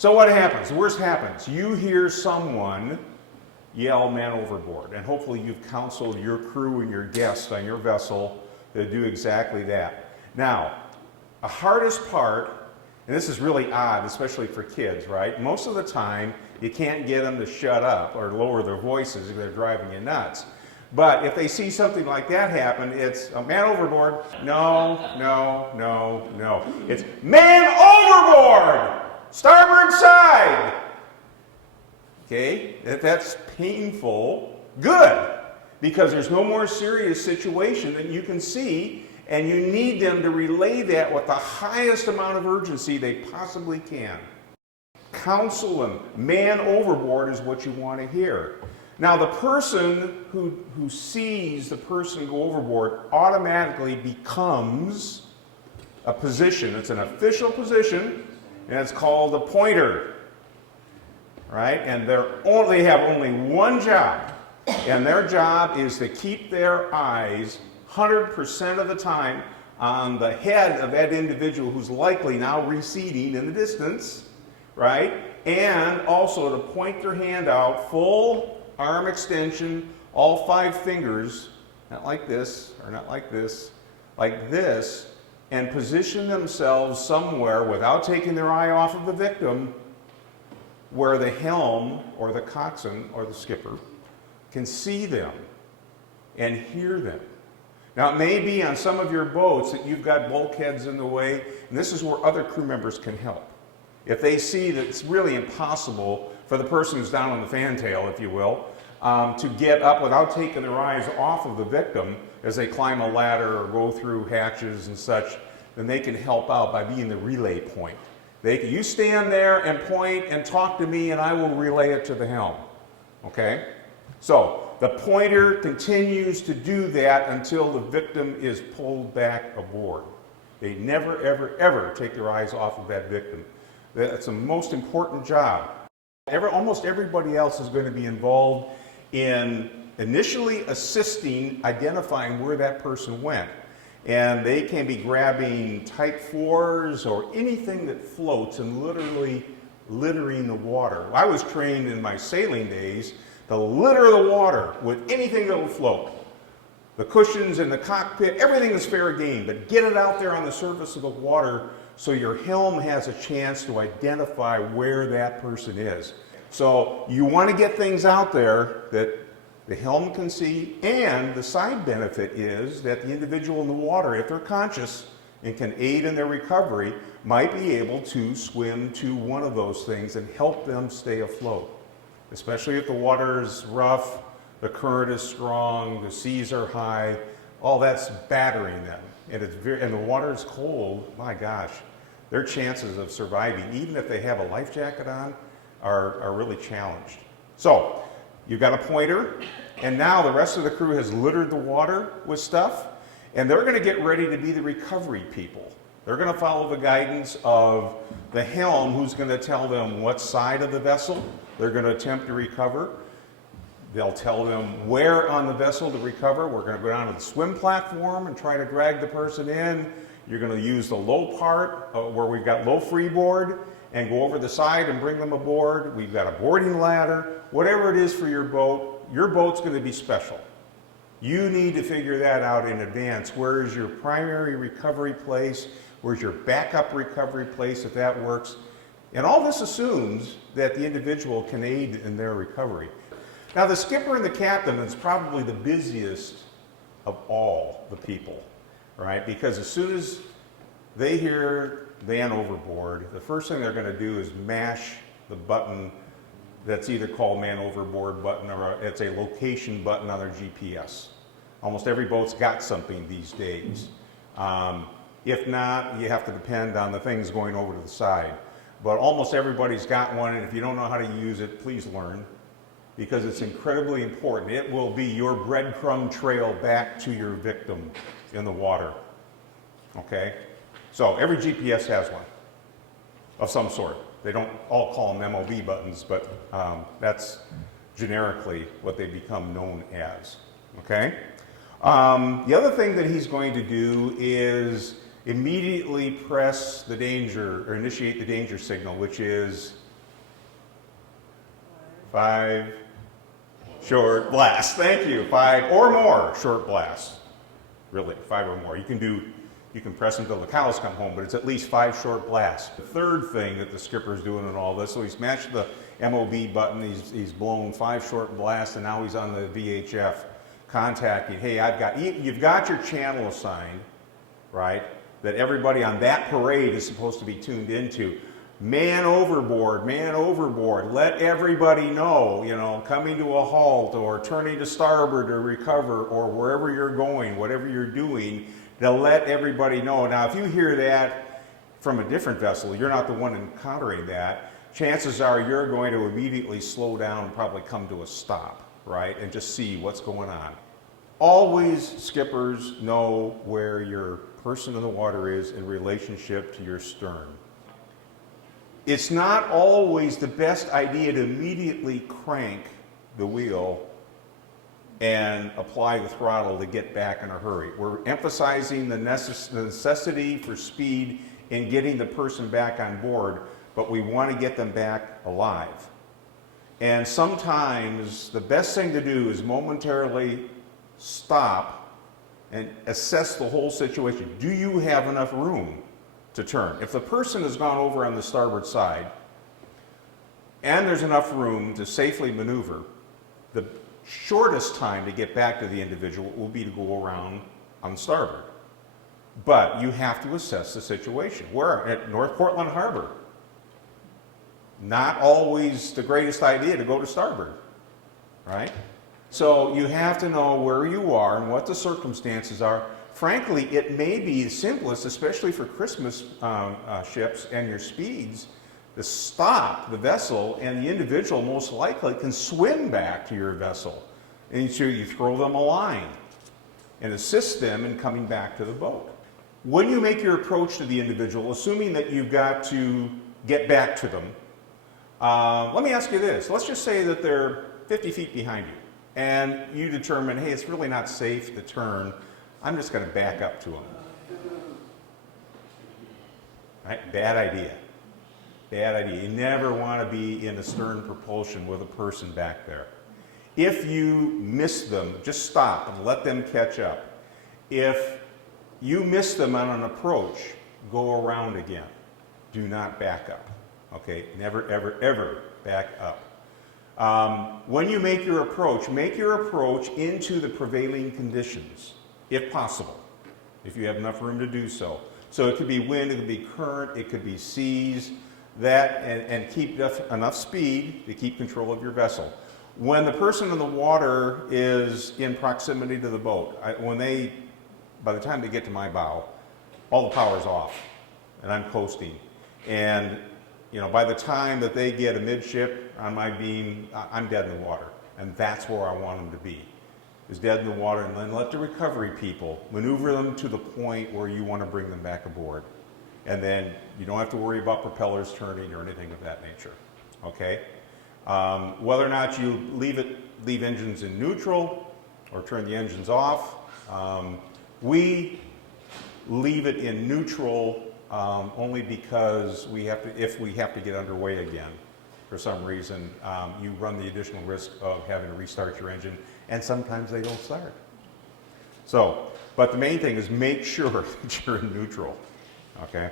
So what happens? The worst happens. You hear someone yell, "Man overboard," and hopefully you've counseled your crew and your guests on your vessel to do exactly that. Now, the hardest part, and this is really odd, especially for kids, right? Most of the time, you can't get them to shut up or lower their voices if they're driving you nuts. But if they see something like that happen, it's a man overboard. No, no, no, no. It's man overboard! Starboard side! Okay, that's painful. Good, because there's no more serious situation that you can see, and you need them to relay that with the highest amount of urgency they possibly can. Counsel them. Man overboard is what you want to hear. Now, the person who sees the person go overboard automatically becomes a position. It's an official position, and it's called a pointer. Right? And they have only one job, and their job is to keep their eyes 100% of the time on the head of that individual who's likely now receding in the distance, right? And also to point their hand out, full arm extension, all 5 fingers, not like this, or not like this, and position themselves somewhere without taking their eye off of the victim, where the helm or the coxswain or the skipper can see them and hear them. Now, it may be on some of your boats that you've got bulkheads in the way, and this is where other crew members can help. If they see that it's really impossible for the person who's down on the fantail, if you will, to get up without taking their eyes off of the victim as they climb a ladder or go through hatches and such, then they can help out by being the relay point. You stand there and point and talk to me, and I will relay it to the helm. Okay? So the pointer continues to do that until the victim is pulled back aboard. They never, ever, ever take their eyes off of that victim. That's the most important job. Almost everybody else is going to be involved in initially assisting, identifying where that person went. And they can be grabbing Type 4s or anything that floats and literally littering the water. I was trained in my sailing days to litter the water with anything that will float. The cushions in the cockpit, everything is fair game, but get it out there on the surface of the water so your helm has a chance to identify where that person is. So you want to get things out there that the helm can see, and the side benefit is that the individual in the water, if they're conscious and can aid in their recovery, might be able to swim to one of those things and help them stay afloat. Especially if the water is rough, the current is strong, the seas are high, all that's battering them. And the water is cold, my gosh, their chances of surviving, even if they have a life jacket on, are really challenged. So, you've got a pointer, and now the rest of the crew has littered the water with stuff, and they're going to get ready to be the recovery people. They're going to follow the guidance of the helm, who's going to tell them what side of the vessel they're going to attempt to recover. They'll tell them where on the vessel to recover. We're going to go down to the swim platform and try to drag the person in. You're going to use the low part where we've got low freeboard and go over the side and bring them aboard. We've got a boarding ladder. Whatever it is for your boat's going to be special. You need to figure that out in advance. Where is your primary recovery place? Where's your backup recovery place, if that works? And all this assumes that the individual can aid in their recovery. Now, the skipper and the captain is probably the busiest of all the people, right? Because as soon as they hear man overboard, the first thing they're going to do is mash the button that's either called man overboard button or it's a location button on their GPS. Almost every boat's got something these days. If not, you have to depend on the things going over to the side. But almost everybody's got one, and if you don't know how to use it, please learn, because it's incredibly important. It will be your breadcrumb trail back to your victim in the water. Okay? So every GPS has one of some sort. They don't all call them MOB buttons, but that's generically what they become known as. Okay? The other thing that he's going to do is immediately press the danger or initiate the danger signal, which is 5 short blasts. Thank you. 5 or more short blasts. Really, 5 or more. You can press them until the cows come home, but it's at least 5 short blasts. The third thing that the skipper's doing in all this, so he's smashed the MOB button, he's blown 5 short blasts, and now he's on the VHF contacting, hey, you've got your channel assigned, right, that everybody on that parade is supposed to be tuned into. Man overboard, let everybody know, coming to a halt or turning to starboard to recover or wherever you're going, whatever you're doing, to let everybody know. Now, if you hear that from a different vessel, you're not the one encountering that, chances are you're going to immediately slow down and probably come to a stop, right, and just see what's going on. Always, skippers, know where your person in the water is in relationship to your stern. It's not always the best idea to immediately crank the wheel and apply the throttle to get back in a hurry. We're emphasizing the necessity for speed in getting the person back on board, but we want to get them back alive. And sometimes the best thing to do is momentarily stop and assess the whole situation. Do you have enough room to turn? If the person has gone over on the starboard side and there's enough room to safely maneuver, the shortest time to get back to the individual will be to go around on starboard. But you have to assess the situation. We're at North Portland Harbor. Not always the greatest idea to go to starboard, right? So you have to know where you are and what the circumstances are. Frankly, it may be the simplest, especially for Christmas ships and your speeds, to stop the vessel, and the individual most likely can swim back to your vessel. And so you throw them a line and assist them in coming back to the boat. When you make your approach to the individual, assuming that you've got to get back to them, let me ask you this. Let's just say that they're 50 feet behind you, and you determine, hey, it's really not safe to turn. I'm just going to back up to them. Right? Bad idea. Bad idea. You never want to be in a stern propulsion with a person back there. If you miss them, just stop and let them catch up. If you miss them on an approach, go around again. Do not back up. Okay? Never, ever, ever back up. When you make your approach into the prevailing conditions, if possible, if you have enough room to do so. So it could be wind, it could be current, it could be seas, and keep enough speed to keep control of your vessel. When the person in the water is in proximity to the boat, by the time they get to my bow, all the power's off, and I'm coasting. And by the time that they get amidship on my beam, I'm dead in the water, and that's where I want them to be, is dead in the water. And then let the recovery people maneuver them to the point where you want to bring them back aboard. And then you don't have to worry about propellers turning or anything of that nature, okay? Whether or not you leave engines in neutral or turn the engines off, we leave it in neutral only because if we have to get underway again for some reason, you run the additional risk of having to restart your engine, and sometimes they don't start. So, but the main thing is make sure that you're in neutral, okay?